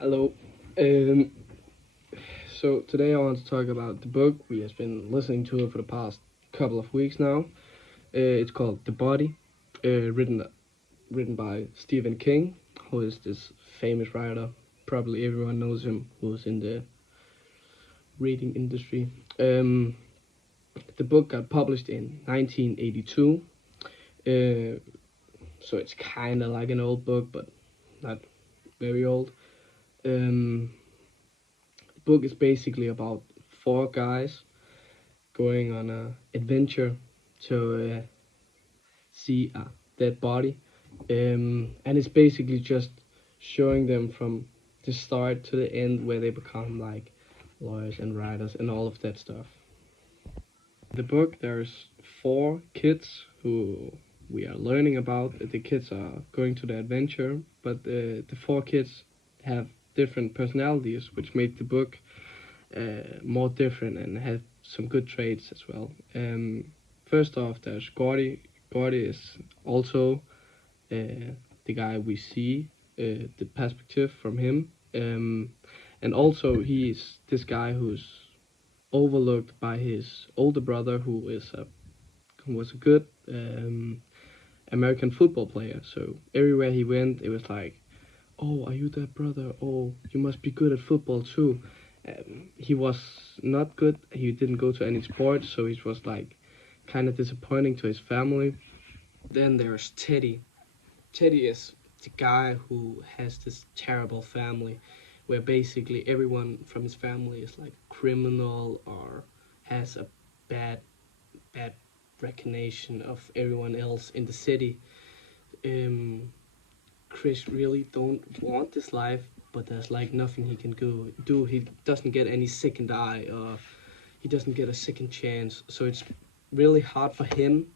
Hello. Um, so today I want to talk about the book we have been listening to for the past couple of weeks now. It's called The Body, written by Stephen King, who is this famous writer. Probably everyone knows him who's in the reading industry. The book got published in 1982, uh, so it's kind of like an old book, but not very old. Um, the book is basically about four guys going on a adventure to see a dead body, and it's basically just showing them from the start to the end where they become like lawyers and writers and all of that stuff. The book there's four kids who we are learning about. The kids are going to the adventure, but the four kids have different personalities, which make the book more different and have some good traits as well. First off, there's Gordy. Gordy is also the guy we see, the perspective from him. And also, he's this guy who's overlooked by his older brother, who was a good American football player. So everywhere he went, it was like, "Oh, are you that brother? Oh, you must be good at football too." He was not good. He didn't go to any sports, so it was like kind of disappointing to his family. Then there's Teddy. Teddy is the guy who has this terrible family, where basically everyone from his family is like criminal or has a bad bad recognition of everyone else in the city. Um, Chris really don't want this life, but there's like nothing he can do. He doesn't get any second eye, or he doesn't get a second chance. So it's really hard for him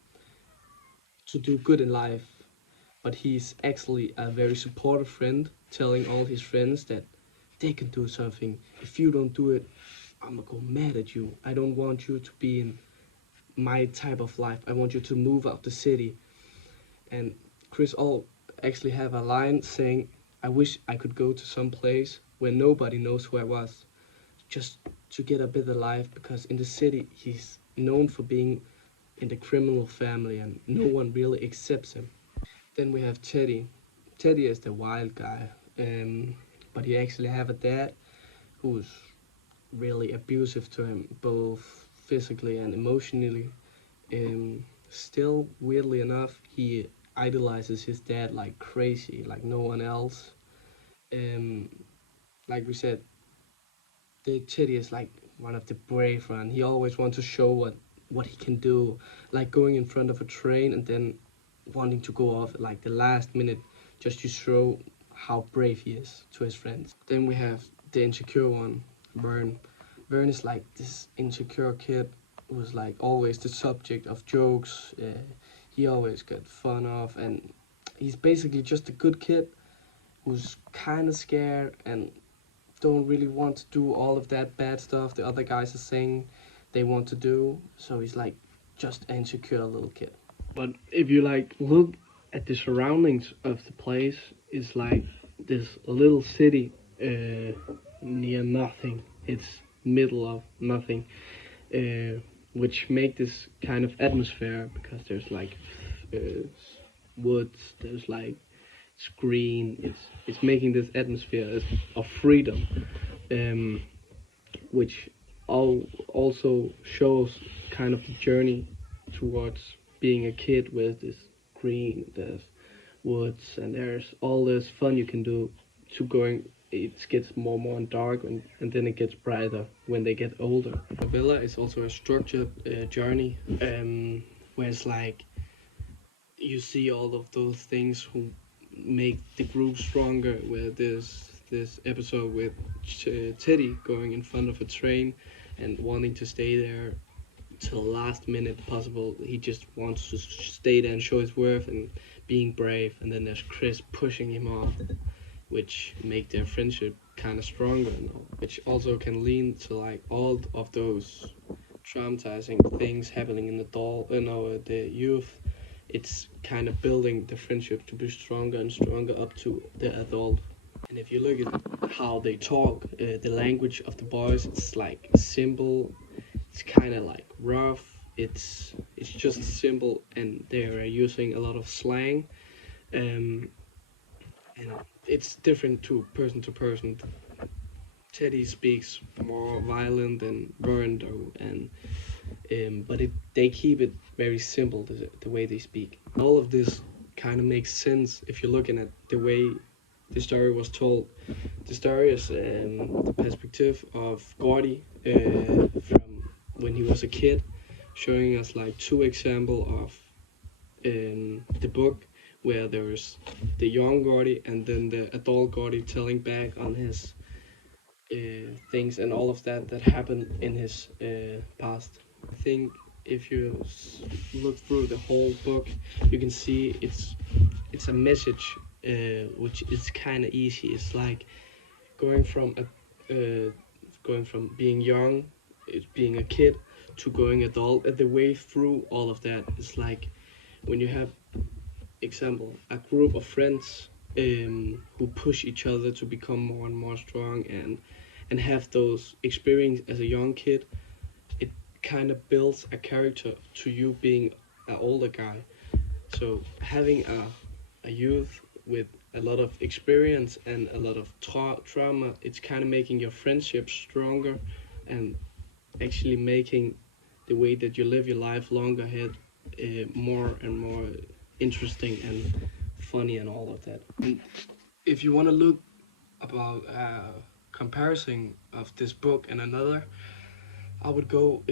to do good in life. But he's actually a very supportive friend, telling all his friends that they can do something. If you don't do it, I'm gonna go mad at you. I don't want you to be in my type of life. I want you to move out the city. And Chris all actually have a line saying, "I wish I could go to some place where nobody knows who I was, just to get a better life, because in the city he's known for being in the criminal family and no one really accepts him." Then we have Teddy. Teddy is the wild guy, but he actually have a dad who's really abusive to him, both physically and emotionally. Still, weirdly enough, he idolizes his dad like crazy, like no one else. Um, like we said, the Teddy is like one of the brave one. He always wants to show what he can do, like going in front of a train and then wanting to go off at like the last minute just to show how brave he is to his friends. Then we have the insecure one, Vern. Vern is like this insecure kid who's like always the subject of jokes. He always got fun of, and he's basically just a good kid who's kind of scared and don't really want to do all of that bad stuff the other guys are saying they want to do. So he's like just an insecure little kid. But if you like look at the surroundings of the place, it's like this little city near nothing. It's middle of nothing, uh, which make this kind of atmosphere because there's like uh, woods. There's like screen. It's making this atmosphere of freedom, um, which also shows kind of the journey towards being a kid with this green, there's woods, and there's all this fun you can do to going. It gets more and more dark, and then it gets brighter when they get older. Villa is also a structured journey, where it's like you see all of those things who make the group stronger. Where there's this episode with Teddy going in front of a train and wanting to stay there till the last minute possible. He just wants to stay there and show his worth and being brave. And then there's Chris pushing him off, which make their friendship kind of stronger, which also can lean to like all of those traumatizing things happening in the youth. It's kind of building the friendship to be stronger and stronger up to the adult. And if you look at how they talk, the language of the boys, it's like simple. It's kind of like rough. It's just simple, and they're using a lot of slang. Um, and it's different to person. Teddy speaks more violent than Burndo, and but they keep it very simple the way they speak. All of this kind of makes sense if you're looking at the way the story was told. The story is the perspective of Gordy from when he was a kid, showing us like two examples of the book where there's the young Gordy and then the adult Gordy telling back on his things and all of that that happened in his past. I think if you look through the whole book, you can see it's a message which is kind of easy. It's like going from going from being young, being a kid, to going adult. And the way through all of that is like when you have, example, a group of friends who push each other to become more and more strong and have those experience as a young kid. It kind of builds a character to you being an older guy. So having a youth with a lot of experience and a lot of trauma, it's kind of making your friendship stronger and actually making the way that you live your life longer ahead more and more interesting and funny and all of that. And if you want to look about comparison of this book and another, I would go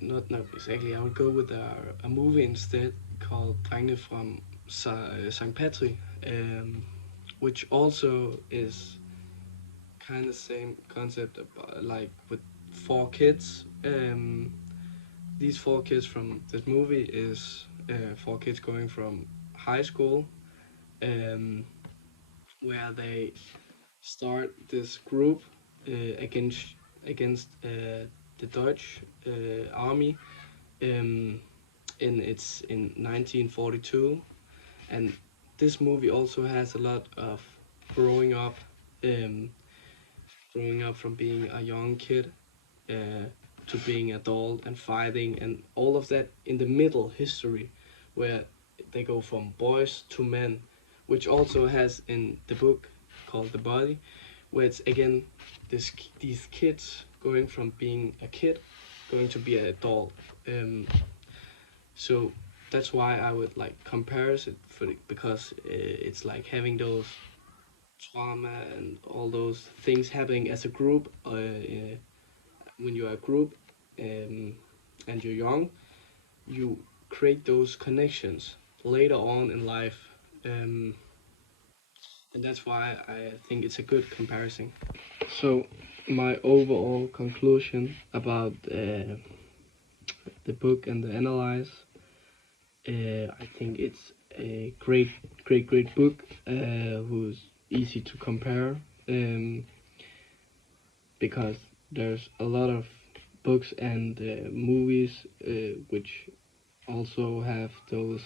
not exactly. I would go with a movie instead called Drengene from St. Patrick, which also is kind of same concept about, like with four kids. These four kids from this movie is four kids going from high school, um, where they start this group against the Dutch army. Um, in 1942, and this movie also has a lot of growing up, um, growing up from being a young kid uh, to being adult and fighting and all of that in the middle history, where they go from boys to men, which also has in the book called The Body, where it's again these kids going from being a kid going to be an adult. So that's why I would like compare it because it's like having those trauma and all those things happening as a group. When you're a group and you're young, you create those connections later on in life, um, and that's why I think it's a good comparison. So my overall conclusion about the book and the analyze, I think it's a great book who's easy to compare, um, because there's a lot of books and movies which also have those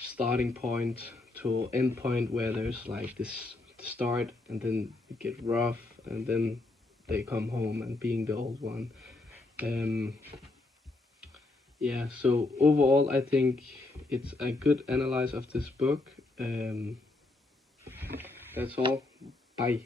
starting point to end point where there's like this start and then it get rough and then they come home and being the old one. Um, yeah, so overall I think it's a good analysis of this book. That's all. Bye.